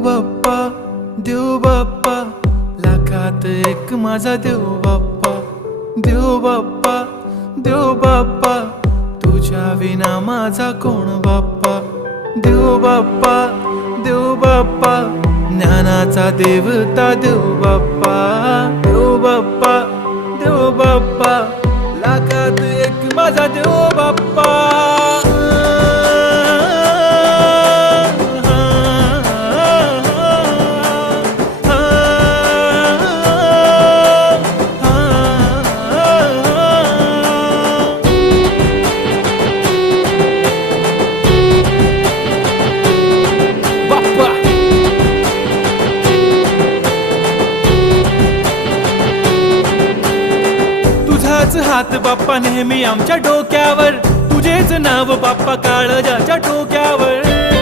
बाप्पा देव बाप्पा, लाखात एक माझा देव बाप्पा. देव बाप्पा देव बाप्पा, तुझ्या विना माझा कोण बाप्पा. देव बाप्पा देव बाप्पा, ज्ञानाचा देवता देव बाप्पा. देव बाप्पा देव बाप्पा, लाखात एक माझा देव बाप्पा. तुझाच हात बाप्पा नेहमी आमच्या डोक्यावर, तुझेच नाव बाप्पा काळजाच्या डोक्यावर.